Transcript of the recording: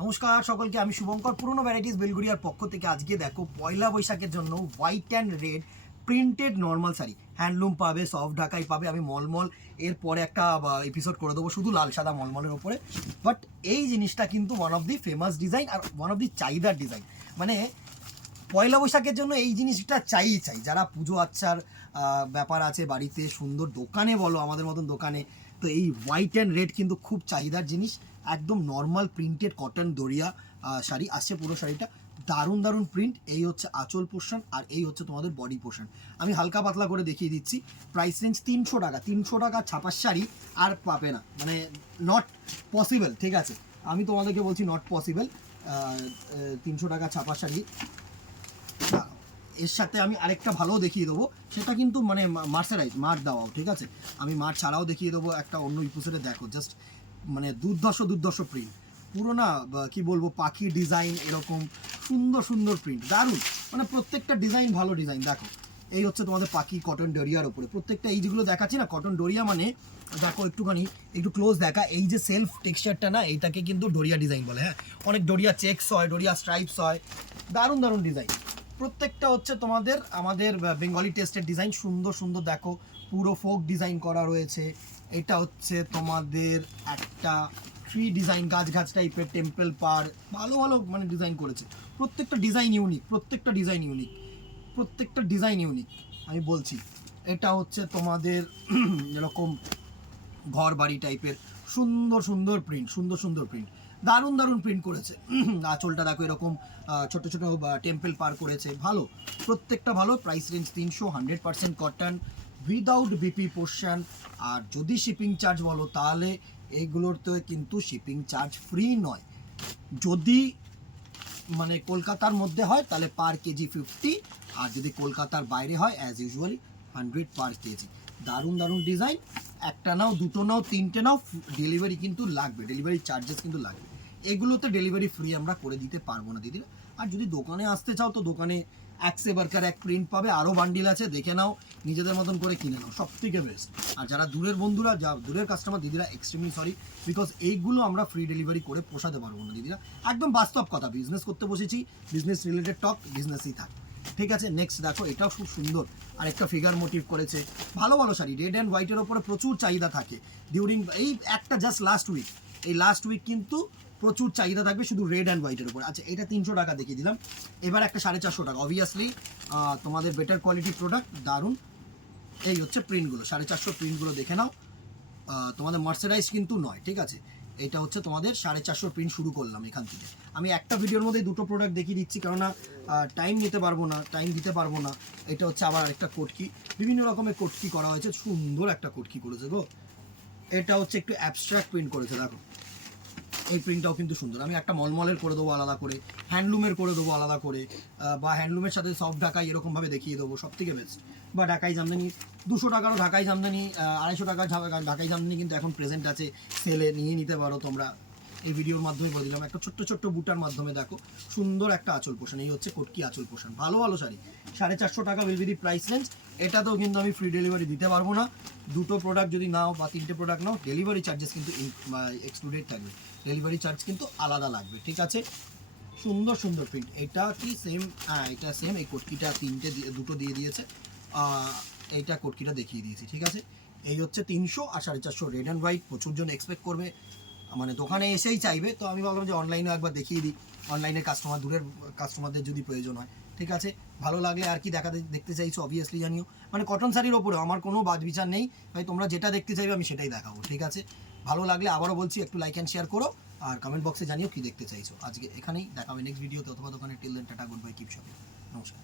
নমস্কার সকলকে, আমি শুভঙ্কর পুরনো ভ্যারাইটিস বেলগুড়িয়ার পক্ষ থেকে। আজকে দেখো পয়লা বৈশাখের জন্য white and red printed normal sari, handloom পাবে, সফট ঢাকাই পাবে। আমি মলমল এর পরে একটা এপিসোড করে দেবো শুধু লাল সাদা মলমলের ওপরে। বাট এই জিনিসটা কিন্তু one of the famous design আর ওয়ান অফ দি চাহিদার ডিজাইন। মানে পয়লা বৈশাখের জন্য এই জিনিসটা চাই। যারা পুজো আচ্চার ব্যাপার আছে বাড়িতে, সুন্দর দোকানে বলো, আমাদের মতন দোকানে, তো এই হোয়াইট অ্যান্ড রেড কিন্তু খুব চাহিদার জিনিস। একদম নর্মাল প্রিন্টেড কটন দরিয়া শাড়ি আসছে পুরো শাড়িটা। দারুণ দারুণ প্রিন্ট। এই হচ্ছে আঁচল পোর্শন আর এই হচ্ছে তোমাদের বডি পোর্শন। আমি হালকা পাতলা করে দেখিয়ে দিচ্ছি। প্রাইস রেঞ্জ 300 টাকা। 300 টাকা ছাপার শাড়ি আর পাবে না, মানে নট পসিবল। ঠিক আছে, আমি তোমাদেরকে বলছি নট পসিবল। 300 টাকা ছাপার শাড়ি। এর সাথে আমি আরেকটা ভালো দেখিয়ে দেবো, সেটা কিন্তু মানে মার্সারাইজ মার দেওয়াও। ঠিক আছে, আমি মার ছাড়াও দেখিয়ে দেবো একটা অন্য ইপুসেটে। দেখো জাস্ট মানে দুর্ধর্ষ প্রিন্ট পুরো না, কি বলবো, পাখি ডিজাইন, এরকম সুন্দর সুন্দর প্রিন্ট, দারুণ। মানে প্রত্যেকটা ডিজাইন ভালো ডিজাইন। দেখো এই হচ্ছে তোমাদের পাখি কটন ডোরিয়ার উপরে প্রত্যেকটা। এই যেগুলো দেখাচ্ছি না কটন ডোরিয়া, মানে দেখো একটুখানি একটু ক্লোজ দেখা, এই যে সেলফ টেক্সচারটা না, এইটাকে কিন্তু ডোরিয়া ডিজাইন বলে। হ্যাঁ, অনেক ডোরিয়া চেকস হয়, ডোরিয়া স্ট্রাইপস হয়, দারুণ দারুণ ডিজাইন। প্রত্যেকটা হচ্ছে তোমাদের আমাদের বেঙ্গলি টেস্টের ডিজাইন, সুন্দর সুন্দর। দেখো পুরো ফোক ডিজাইন করা রয়েছে। এটা হচ্ছে তোমাদের একটা ট্রি ডিজাইন, গাছ টাইপের, টেম্পল পার, ভালো ভালো মানে ডিজাইন করেছে। প্রত্যেকটা ডিজাইন ইউনিক, প্রত্যেকটা ডিজাইন ইউনিক আমি বলছি। এটা হচ্ছে তোমাদের এরকম ঘর বাড়ি টাইপের সুন্দর সুন্দর প্রিন্ট, দারুণ দারুণ প্রিন্ট করেছে। আঁচলটা দেখো এরকম ছোট ছোট টেম্পল পার করেছে, ভালো, প্রত্যেকটা ভালো। Price range 300, 100% cotton, without BP portion. আর যদি শিপিং চার্জ বলো তাহলে এইগুলোতে কিন্তু শিপিং চার্জ ফ্রি নয়। যদি মানে কলকাতার মধ্যে হয় তাহলে পার কেজি 50, আর যদি কলকাতার বাইরে হয় অ্যাজ ইউজুয়ালি 100 পার কেজি। দারুণ দারুণ ডিজাইন। একটা নাও, দুটো নাও, তিনটে নাও, ডেলিভারি কিন্তু লাগবে, ডেলিভারি চার্জেস কিন্তু লাগবে। এগুলোতে ডেলিভারি ফ্রি আমরা করে দিতে পারবো না দিদিরা। আর যদি দোকানে আসতে চাও তো দোকানে এক সে বার্কার এক প্রিন্ট পাবে, আরও বান্ডিল আছে, দেখে নাও, নিজেদের মতন করে কিনে নাও, সব থেকে বেস্ট। আর যারা দূরের বন্ধুরা, যা দূরের কাস্টমার, দিদিরা এক্সট্রিমলি সরি, বিকজ এইগুলো আমরা ফ্রি ডেলিভারি করে পোষাতে পারবো না দিদিরা। একদম বাস্তব কথা, বিজনেস করতে বসেছি, বিজনেস রিলেটেড টক, বিজনেসই থাক। ঠিক আছে, নেক্সট দেখো এটাও খুব সুন্দর, আর একটা ফিগার মোটিভ করেছে, ভালো ভালো শাড়ি। রেড অ্যান্ড হোয়াইটের ওপরে প্রচুর চাহিদা থাকে ডিউরিং এই একটা জাস্ট লাস্ট উইক। এই লাস্ট উইক কিন্তু প্রচুর চাহিদা থাকবে শুধু রেড অ্যান্ড হোয়াইটের উপর। আচ্ছা, এটা 300 টাকা দেখিয়ে দিলাম। এবার একটা 450 টাকা, অবভিয়াসলি তোমাদের বেটার কোয়ালিটি প্রোডাক্ট, দারুণ। এই হচ্ছে প্রিন্টগুলো, 450 প্রিন্টগুলো দেখে নাও। তোমাদের মার্সারাইজ কিন্তু নয়, ঠিক আছে। এটা হচ্ছে তোমাদের 450 প্রিন্ট শুরু করলাম এখান থেকে। আমি একটা ভিডিওর মধ্যে দুটো প্রোডাক্ট দেখিয়ে দিচ্ছি, কেননা টাইম দিতে পারবো না। এটা হচ্ছে আবার আরেকটা কোটকি, বিভিন্ন রকমের কোটকি করা হয়েছে, সুন্দর একটা কোটকি করেছে গো। এটা হচ্ছে একটু অ্যাবস্ট্রাক্ট প্রিন্ট করেছে, দেখো এই প্রিন্টটাও কিন্তু সুন্দর। আমি একটা মলমলের করে দেবো আলাদা করে, হ্যান্ডলুমের করে দেবো আলাদা করে, বা হ্যান্ডলুমের সাথে সফট ঢাকাই এরকমভাবে দেখিয়ে দেবো, সব থেকে বেস্ট। বা ঢাকাই জামদানি 200 টাকারও ঢাকাই জামদানি, 250 টাকার ঢাকাই জামদানি কিন্তু এখন প্রেজেন্ট আছে সেলে, নিয়ে নিতে পারো তোমরা। এই ভিডিওর মাধ্যমে বলে দিলাম। একটা ছোট্ট ছোট্ট বুটার মাধ্যমে দেখো সুন্দর একটা আঁচল পোষণ। এই হচ্ছে কোটকি আঁচল পোষণ, ভালো ভালো শাড়ি। 450 টাকা will be the price range. এটাতেও কিন্তু আমি ফ্রি ডেলিভারি দিতে পারবো না। দুটো প্রোডাক্ট যদি নাও বা তিনটে প্রোডাক্ট নাও, ডেলিভারি চার্জেস কিন্তু এক্সক্লুডেড থাকবে, ডেলিভারি চার্জ কিন্তু আলাদা লাগবে। ঠিক আছে, সুন্দর সুন্দর প্রিন্ট। এটা কি সেম? হ্যাঁ, এটা সেম। এই কোটকিটা দুটো দিয়ে দিয়েছে, এইটা কোটকিটা দেখিয়ে দিয়েছি। ঠিক আছে, এই হচ্ছে 300 আর 450 রেড অ্যান্ড হোয়াইট। প্রচুর জন এক্সপেক্ট করবে, মানে দোকানে এসেই চাইবে, তো আমি ভাবলাম যে অনলাইনেও একবার দেখিয়ে দিই, অনলাইনের কাস্টমার, দূরের কাস্টমারদের যদি প্রয়োজন হয়। ঠিক আছে, ভালো লাগলে আর কি দেখতে চাইছো অবভিয়াসলি জানিও। মানে কটন শাড়ির ওপরে আমার কোনো বাদ বিচার নেই ভাই, তোমরা যেটা দেখতে চাইবে আমি সেটাই দেখাবো। ঠিক আছে, ভালো লাগলে আবারও বলছি একটু লাইক অ্যান্ড শেয়ার করো, আর কমেন্ট বক্সে জানিও কি দেখতে চাইছো। আজকে এখানেই দেখাবে নেক্সট ভিডিওতে, অথবা দোকানে। Till then, tata, good bye, keep shopping, নমস্কার।